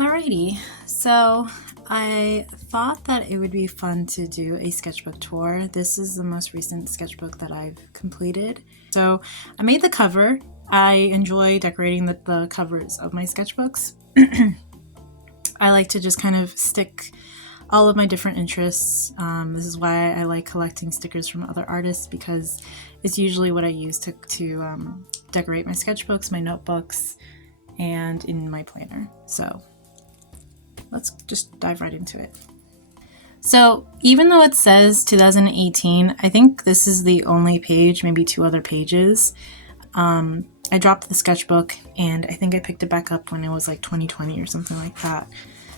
Alrighty, so I thought that it would be fun to do a sketchbook tour. This is the most recent sketchbook that I've completed. So I made the cover. I enjoy decorating the covers of my sketchbooks. I like to just kind of stick all of my different interests. This is why I like collecting stickers from other artists, because it's usually what I use to decorate my sketchbooks, my notebooks, and in my planner. So let's just dive right into it. So even though it says 2018, I think this is the only page, maybe two other pages. I dropped the sketchbook and I think I picked it back up when it was like 2020 or something like that.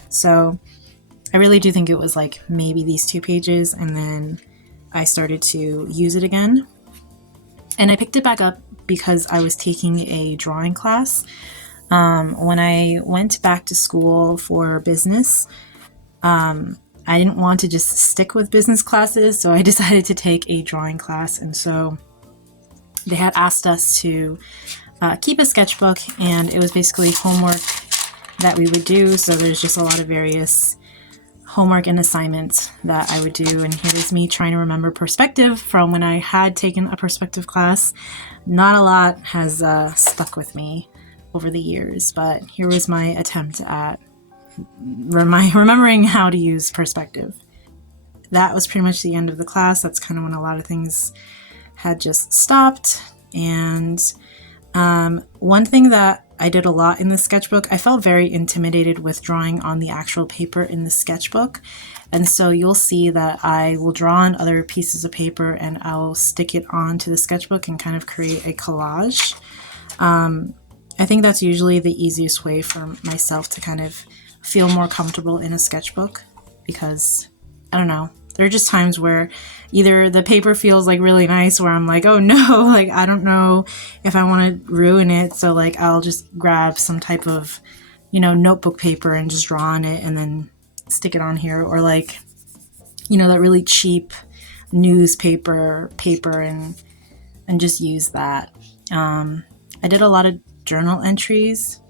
So I really do think it was like maybe these two pages, and then I started to use it again. And I picked it back up because I was taking a drawing class. When I went back to school for business, I didn't want to just stick with business classes, so I decided to take a drawing class. And so they had asked us to keep a sketchbook, and it was basically homework that we would do. So there's just a lot of various homework and assignments that I would do. And here is me trying to remember perspective from when I had taken a perspective class. Not a lot has stuck with me over the years, but here was my attempt at remembering how to use perspective. That was pretty much the end of the class. That's kind of when a lot of things had just stopped. And one thing that I did a lot in the sketchbook, I felt very intimidated with drawing on the actual paper in the sketchbook. And so you'll see that I will draw on other pieces of paper and I'll stick it onto the sketchbook and kind of create a collage. I think that's usually the easiest way for myself to kind of feel more comfortable in a sketchbook, because I don't know, there are just times where either the paper feels like really nice where I'm like, oh no, like I don't know if I want to ruin it, so like I'll just grab some type of, notebook paper and just draw on it and then stick it on here, or like, that really cheap newspaper paper and just use that. I did a lot of journal entries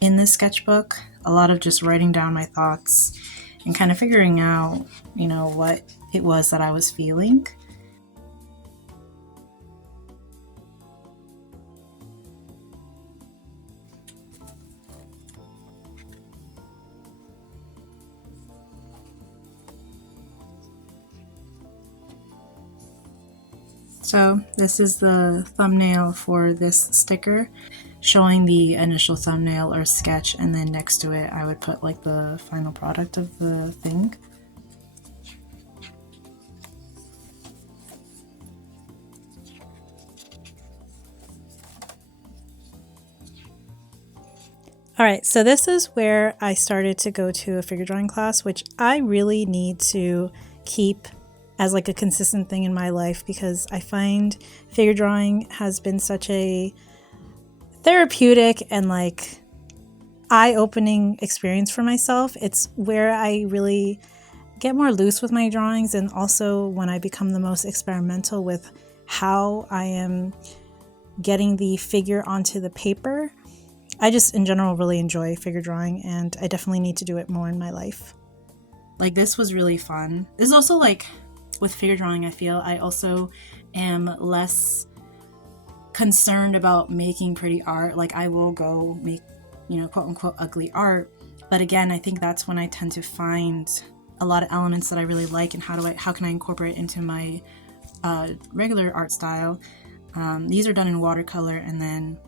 in this sketchbook, a lot of just writing down my thoughts and kind of figuring out, what it was that I was feeling. So this is the thumbnail for this sticker, showing the initial thumbnail or sketch, and then next to it I would put like the final product of the thing. Alright, so this is where I started to go to a figure drawing class, which I really need to keep as like a consistent thing in my life, because I find figure drawing has been such a therapeutic and like eye-opening experience for myself. It's where I really get more loose with my drawings, and also when I become the most experimental with how I am getting the figure onto the paper. I just in general really enjoy figure drawing, and I definitely need to do it more in my life. Like, this was really fun. This is also like with figure drawing, I feel I also am less concerned about making pretty art. Like, I will go make, quote unquote ugly art, but again, I think that's when I tend to find a lot of elements that I really like, and how can I incorporate into my regular art style. These are done in watercolor, and then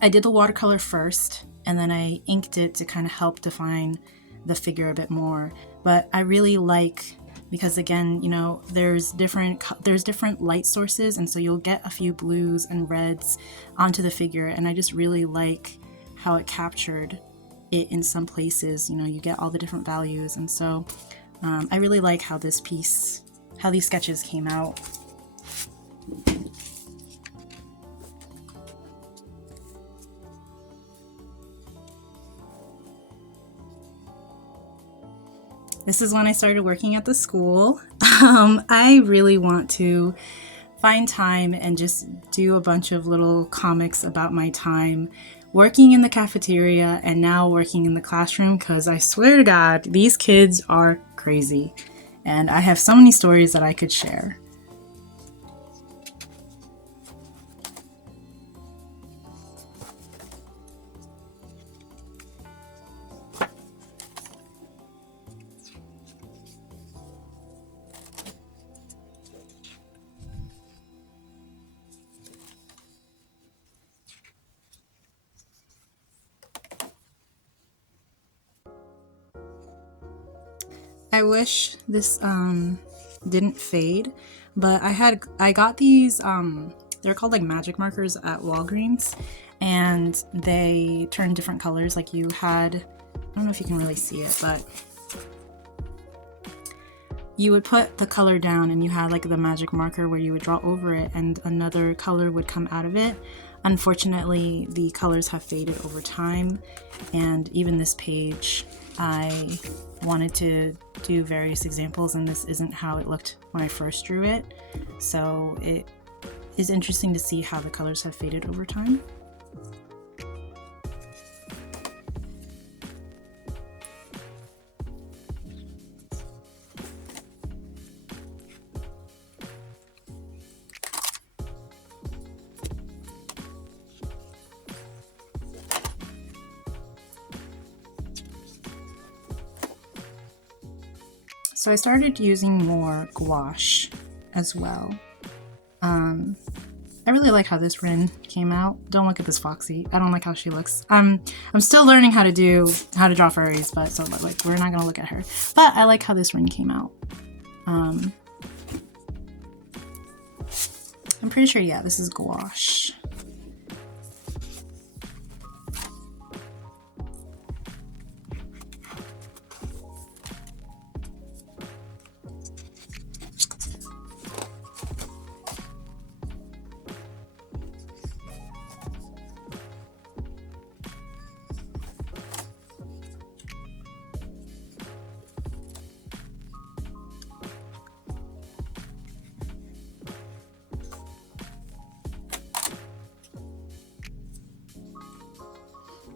I did the watercolor first, and then I inked it to kind of help define the figure a bit more. But I really like, because again, there's different light sources, and so you'll get a few blues and reds onto the figure, and I just really like how it captured it in some places. You get all the different values, and so I really like how these sketches came out. This is when I started working at the school. I really want to find time and just do a bunch of little comics about my time working in the cafeteria and now working in the classroom, because I swear to God, these kids are crazy. And I have so many stories that I could share. I wish this didn't fade, but I got these they're called like magic markers at Walgreens, and they turn different colors. Like you had, I don't know if you can really see it, but you would put the color down and you had like the magic marker where you would draw over it and another color would come out of it. Unfortunately, the colors have faded over time, and even this page, I wanted to do various examples, and this isn't how it looked when I first drew it. So it is interesting to see how the colors have faded over time. So I started using more gouache as well. I really like how this Rin came out. Don't look at this Foxy. I don't like how she looks. I'm still learning how to draw furries, but so like we're not gonna look at her. But I like how this Rin came out. I'm pretty sure, yeah, this is gouache.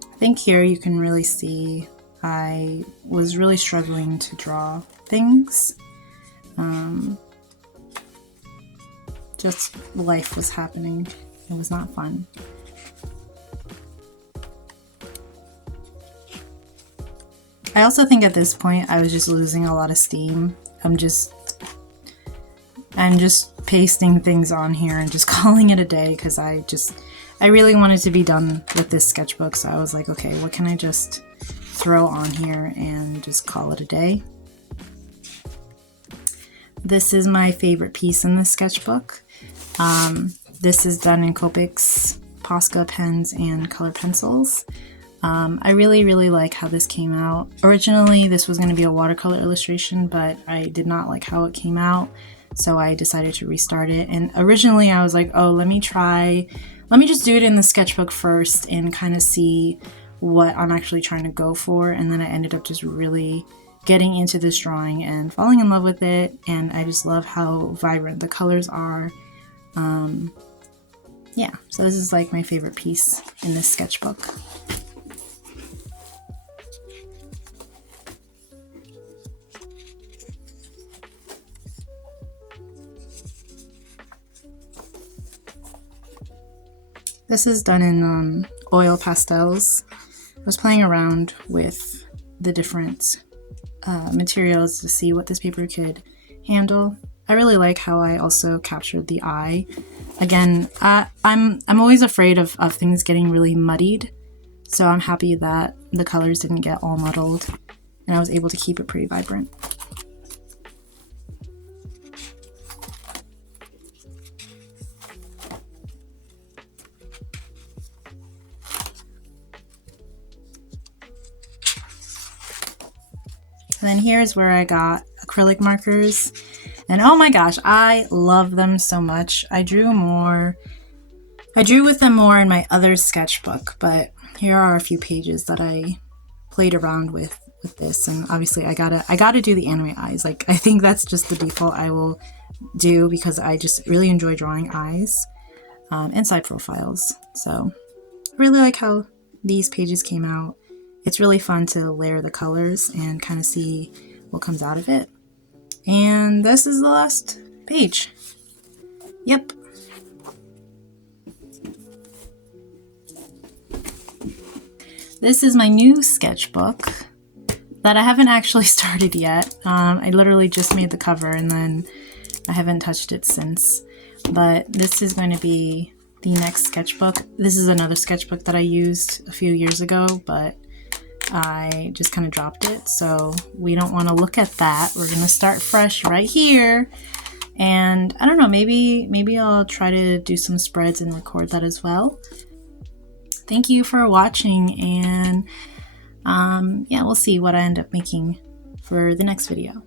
I think here you can really see I was really struggling to draw things. Just life was happening. It was not fun. I also think at this point I was just losing a lot of steam. I'm just pasting things on here and just calling it a day because I really wanted to be done with this sketchbook, so I was like, okay, what can I just throw on here and just call it a day? This is my favorite piece in this sketchbook. This is done in Copics, Posca pens, and color pencils. I really like how this came out. Originally, this was going to be a watercolor illustration, but I did not like how it came out, so I decided to restart it. And originally, I was like, oh, let me just do it in the sketchbook first and kind of see what I'm actually trying to go for. And then I ended up just really getting into this drawing and falling in love with it. And I just love how vibrant the colors are. Yeah, so this is like my favorite piece in this sketchbook. This is done in oil pastels. I was playing around with the different materials to see what this paper could handle. I really like how I also captured the eye. Again, I'm always afraid of things getting really muddied, so I'm happy that the colors didn't get all muddled and I was able to keep it pretty vibrant. And then here's where I got acrylic markers. And oh my gosh, I love them so much. I drew with them more in my other sketchbook, but here are a few pages that I played around with this. And obviously I gotta do the anime eyes. Like, I think that's just the default I will do because I just really enjoy drawing eyes and side profiles. So I really like how these pages came out. It's really fun to layer the colors and kind of see what comes out of it. And this is the last page. Yep. This is my new sketchbook that I haven't actually started yet. I literally just made the cover and then I haven't touched it since. But this is going to be the next sketchbook. This is another sketchbook that I used a few years ago, but I just kind of dropped it. So we don't want to look at that. We're going to start fresh right here. And I don't know, maybe I'll try to do some spreads and record that as well. Thank you for watching, and yeah, we'll see what I end up making for the next video.